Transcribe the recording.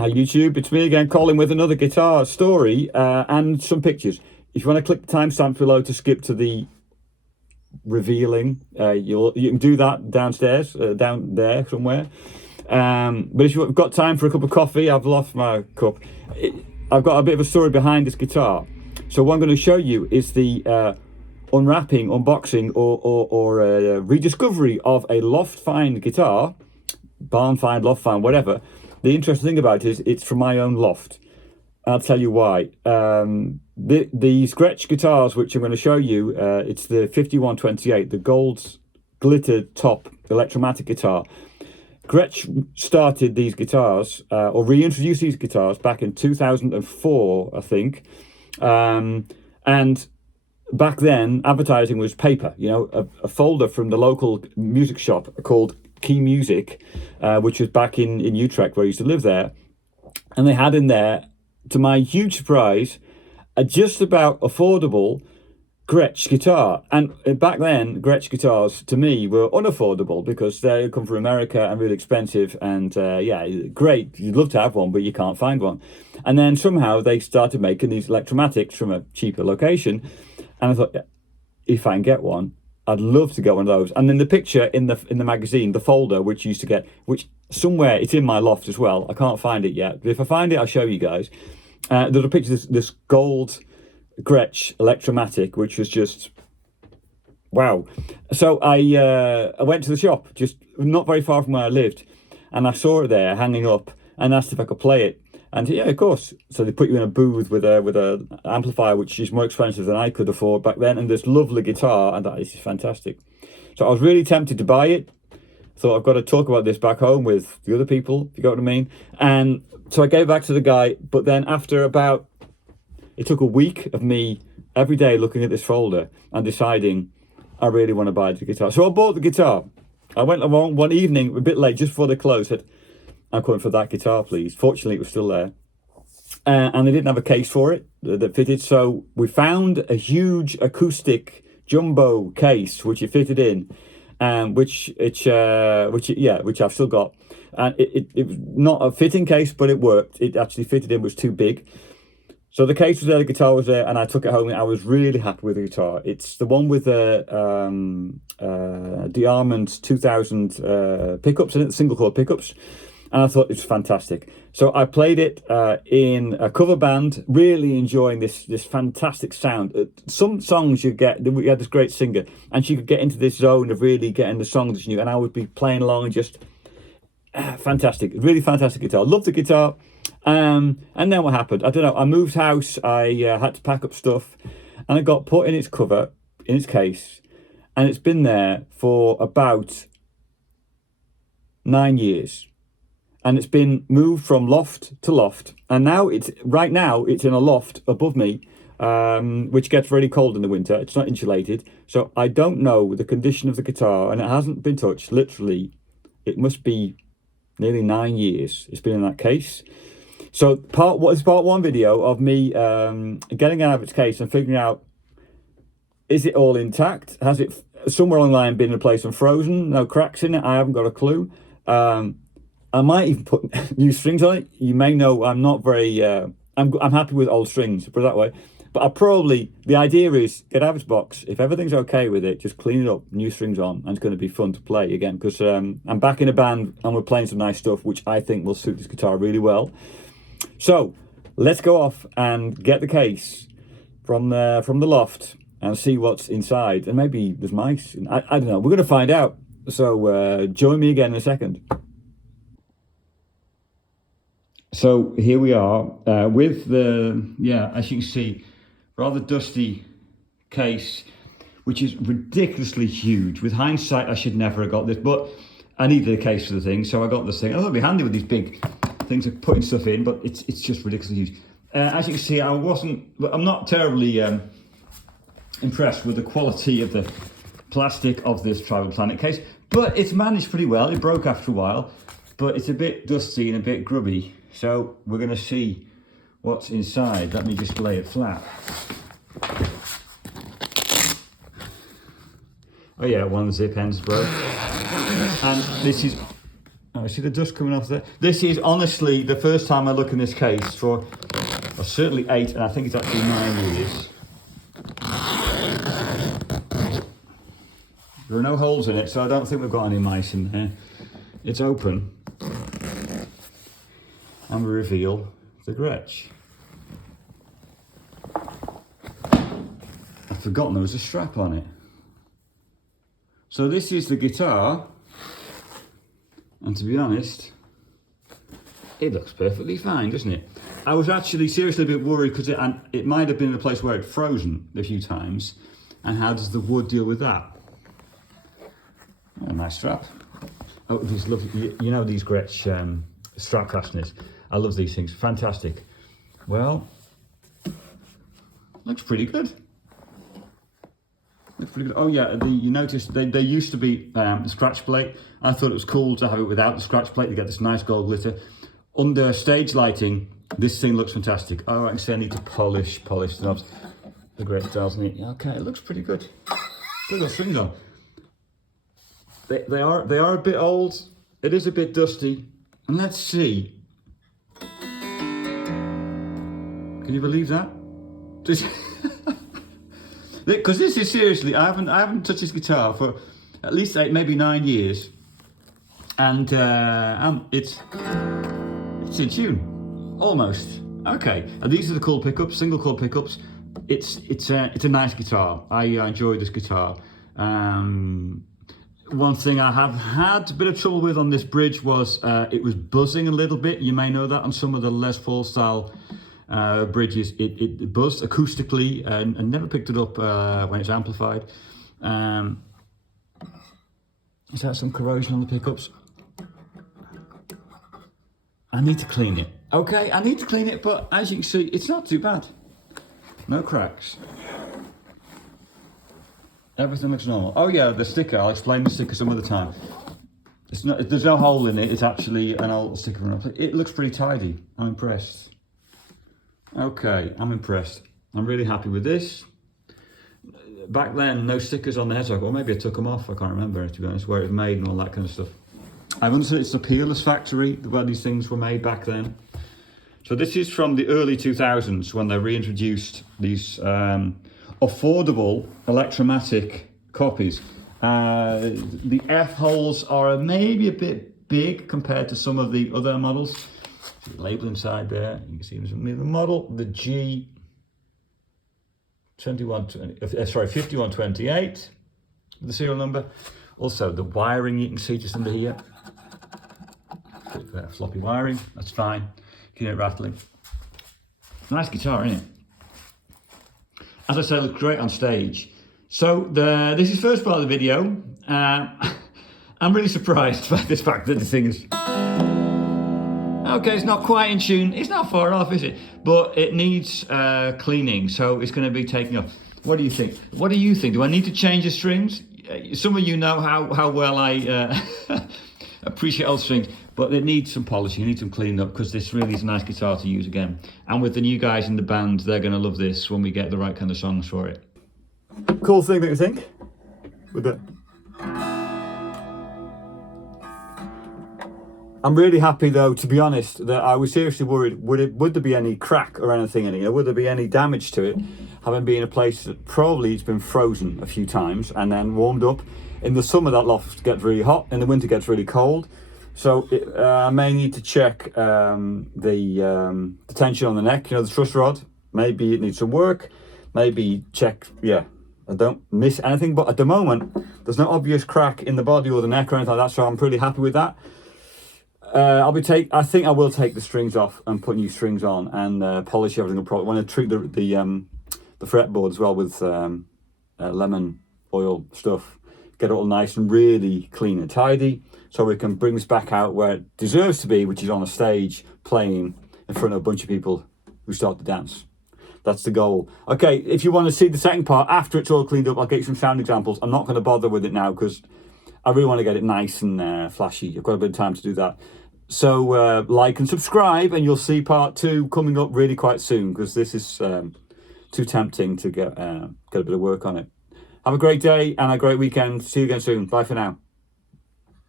Hi YouTube, it's me again, Colin, with another guitar story and some pictures. If you want to click the timestamp below to skip to the revealing, you can do that downstairs, down there somewhere. But if you've got time for a cup of coffee, I've lost my cup. I've got a bit of a story behind this guitar. So what I'm going to show you is the unwrapping, unboxing, or rediscovery of a loft find guitar, barn find, loft find, whatever. The interesting thing about it is it's from my own loft. I'll tell you why. These Gretsch guitars, which I'm going to show you, it's the 5128, the gold glittered top Electromatic guitar. Gretsch started these guitars, or reintroduced these guitars back in 2004, I think. And back then, advertising was paper, you know, a folder from the local music shop called Key Music, which was back in Utrecht, where I used to live there. And they had in there, to my huge surprise, a just about affordable Gretsch guitar. And back then, Gretsch guitars to me were unaffordable because they come from America and really expensive. And yeah, great, you'd love to have one, but you can't find one. And then somehow they started making these Electromatics from a cheaper location. And I thought, if I can get one, I'd love to get one of those. And then the picture in the magazine, the folder, which you used to get, which somewhere it's in my loft as well. I can't find it yet, but if I find it, I'll show you guys. There's a picture of this gold Gretsch Electromatic, which was just wow. So I went to the shop, just not very far from where I lived, and I saw it there hanging up, and asked if I could play it. And yeah, of course. So they put you in a booth with a amplifier, which is more expensive than I could afford back then, and this lovely guitar, and that is fantastic. So I was really tempted to buy it. Thought I've got to talk about this back home with the other people, if you got what I mean. And so I gave it back to the guy, but then after about, it took a week of me every day looking at this folder and deciding I really want to buy the guitar. So I bought the guitar. I went along one evening, a bit late, just before they closed, said, I'm coming for that guitar, please. Fortunately, it was still there. And they didn't have a case for it that fitted. So we found a huge acoustic jumbo case, which it fitted in, which I've still got. And it was not a fitting case, but it worked. It actually fitted in, was too big. So the case was there, the guitar was there, and I took it home, and I was really happy with the guitar. It's the one with the Armand 2000 pickups in it, the single chord pickups. And I thought it's fantastic. So I played it in a cover band, really enjoying this fantastic sound. Some songs we had this great singer, and she could get into this zone of really getting the songs that she knew, and I would be playing along and just fantastic, really fantastic guitar. Loved the guitar. And then what happened? I don't know. I moved house. I had to pack up stuff, and it got put in its cover, in its case, and it's been there for about 9 years. And it's been moved from loft to loft, and now it's in a loft above me, which gets very cold in the winter. It's not insulated, so I don't know the condition of the guitar, and it hasn't been touched. Literally, it must be nearly 9 years it's been in that case. So part one video of me getting out of its case and figuring out, is it all intact? Has it somewhere along the line been replaced and frozen? No cracks in it? I haven't got a clue. I might even put new strings on it. You may know I'm not very, I'm happy with old strings, put it that way. But the idea is get out of its box. If everything's okay with it, just clean it up, new strings on, and it's going to be fun to play again. Because I'm back in a band and we're playing some nice stuff, which I think will suit this guitar really well. So let's go off and get the case from the loft and see what's inside. And maybe there's mice. I don't know. We're going to find out. So join me again in a second. So here we are with the, as you can see, rather dusty case, which is ridiculously huge. With hindsight, I should never have got this, but I needed a case for the thing, so I got this thing. I thought it'd be handy with these big things of putting stuff in, but it's just ridiculously huge. As you can see, I'm not terribly impressed with the quality of the plastic of this Tribal Planet case, but it's managed pretty well. It broke after a while, but it's a bit dusty and a bit grubby. So we're going to see what's inside. Let me just lay it flat. Oh yeah, one zip end's broke. And this is Oh, see the dust coming off there? This is honestly the first time I look in this case for certainly 8, and I think it's actually 9 years. There are no holes in it, so I don't think we've got any mice in there. It's open. And we reveal the Gretsch. I've forgotten there was a strap on it. So this is the guitar, and to be honest, it looks perfectly fine, doesn't it? I was actually seriously a bit worried because it might have been a place where it's frozen a few times, and how does the wood deal with that? Oh, nice strap. Oh, these lovely, you know these Gretsch strap fasteners. I love these things, fantastic. Well, looks pretty good. Looks pretty good. Oh yeah, you notice they used to be the scratch plate. I thought it was cool to have it without the scratch plate. You get this nice gold glitter. Under stage lighting, this thing looks fantastic. Oh, I can see I need to polish the knobs. The Gretsch doesn't it? Okay, it looks pretty good. Still got strings on. They are a bit old. It is a bit dusty. And let's see. Can you believe that? Because this is seriously, I haven't touched this guitar for at least 8, maybe 9 years, and it's in tune, almost. Okay, and these are the cool pickups, single coil pickups. It's a nice guitar. I enjoy this guitar. One thing I have had a bit of trouble with on this bridge was it was buzzing a little bit. You may know that on some of the Les Paul style bridges, it buzzed acoustically and never picked it up when it's amplified. Is that some corrosion on the pickups? I need to clean it. Okay, I need to clean it, but as you can see, it's not too bad. No cracks. Everything looks normal. Oh yeah, the sticker, I'll explain the sticker some other time. There's no hole in it, it's actually an old sticker. It looks pretty tidy. I'm impressed. Okay, I'm impressed. I'm really happy with this. Back then, no stickers on the headstock, or maybe I took them off, I can't remember, to be honest, where it was made and all that kind of stuff. I've understood it's the Peerless factory where these things were made back then. So this is from the early 2000s when they reintroduced these affordable Electromatic copies. The F holes are maybe a bit big compared to some of the other models. See the label inside there. You can see the model, the G5128, the serial number. Also the wiring you can see just under here. Floppy wiring, that's fine. You can hear it rattling. Nice guitar, isn't it? As I said, it looks great on stage. So this is the first part of the video. I'm really surprised by this fact that the thing is... Okay, it's not quite in tune. It's not far off, is it? But it needs cleaning, so it's going to be taking off. What do you think? What do you think? Do I need to change the strings? Some of you know how well I appreciate old strings, but it needs some polishing, it needs some cleaning up, because this really is a nice guitar to use again. And with the new guys in the band, they're going to love this when we get the right kind of songs for it. Cool thing, that you think? With it. I'm really happy though, to be honest, that I was seriously worried, would there be any crack or anything in it? Would there be any damage to it? Having been in a place that probably it's been frozen a few times and then warmed up. In the summer that loft gets really hot, in the winter gets really cold. So I may need to check the tension on the neck, the truss rod. Maybe it needs some work. Maybe check, I don't miss anything. But at the moment, there's no obvious crack in the body or the neck or anything like that. So I'm pretty happy with that. I think I will take the strings off and put new strings on and polish everything up properly. I want to treat the fretboard as well with lemon oil stuff. Get it all nice and really clean and tidy, so we can bring this back out where it deserves to be, which is on a stage playing in front of a bunch of people who start to dance. That's the goal. Okay, if you want to see the second part after it's all cleaned up, I'll get you some sound examples. I'm not going to bother with it now because I really want to get it nice and flashy. I've got a bit of time to do that. So like and subscribe, and you'll see part 2 coming up really quite soon, because this is too tempting to get a bit of work on it. Have a great day and a great weekend. See you again soon. Bye for now.